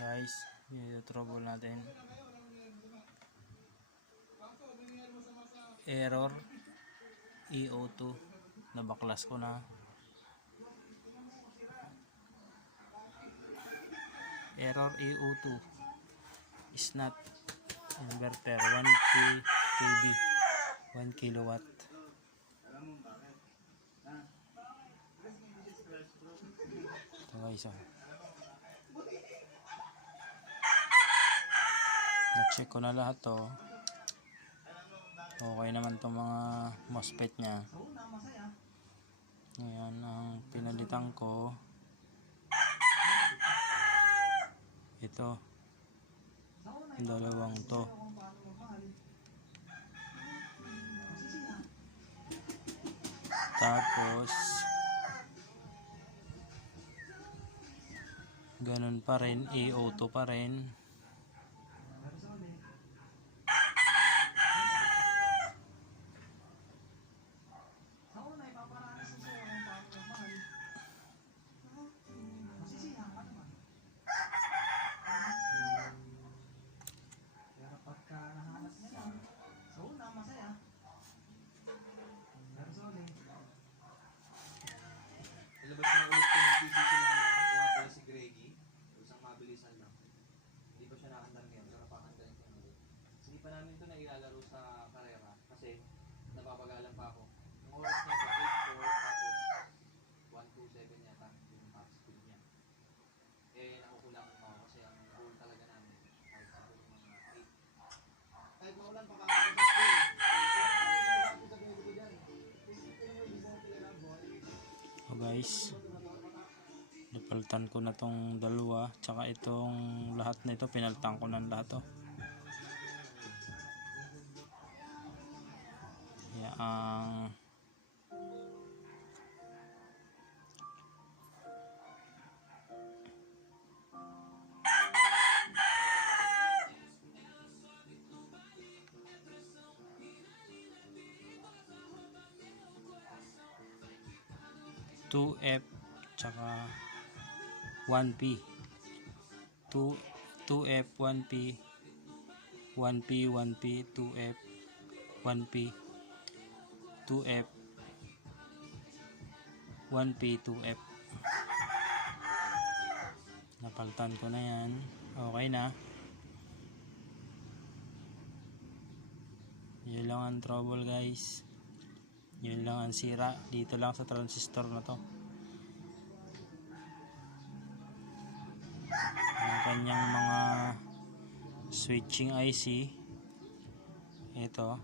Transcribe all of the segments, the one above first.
Guys, dito trouble natin. Error EO2, nabaklas ko na. Error EO2 is not inverter 1 kV 1 kilowatt. Ito guys, na-check ko na lahat to. Okay naman itong mga MOSFET nya. Ngayon ang pinalitan ko ito, dalawang to. Tapos ganun pa rin, EO2 pa rin. Ilabas na ulit yung PCC namin, si Greggy. Isang mabilisan lang. Hindi pa siya nakandar ngayon, pero pakandarin ko ulit. Hindi pa namin ito nailalaro sa karera kasi napapagalan pa ako. Ang oras niya ito, 8.4 tapos 1.27 yata yung top speed niya. Nakukulangan pa ako kasi ang goal talaga namin kahit siguro mga 8. Kahit maulan pa ako sa school. So guys, napalitan ko na tong dalawa, tsaka itong lahat na ito pinalitan ko ng lahat. Ang F tsaka 1P 2F 1P 1P 1P 2F 1P 2F 1P 2F. Napalitan ko na yan. Okay na. Yun lang ang trouble guys. Yun lang ang sira dito lang sa transistor na to. Ang kanyang mga switching IC ito,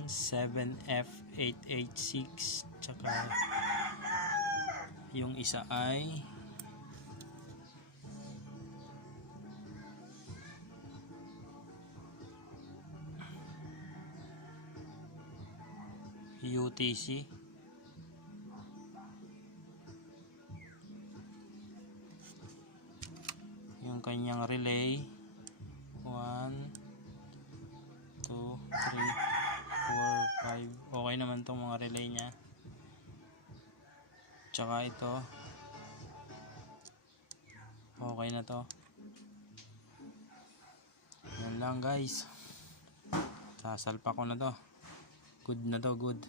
17F886, tsaka yung isa ay UTC. Yung kanyang relay 1 2 3 4 5. Okay naman tong mga relay nya. Tsaka ito okay na to. Yan lang guys, sasalpa ko na to. Good na to, good.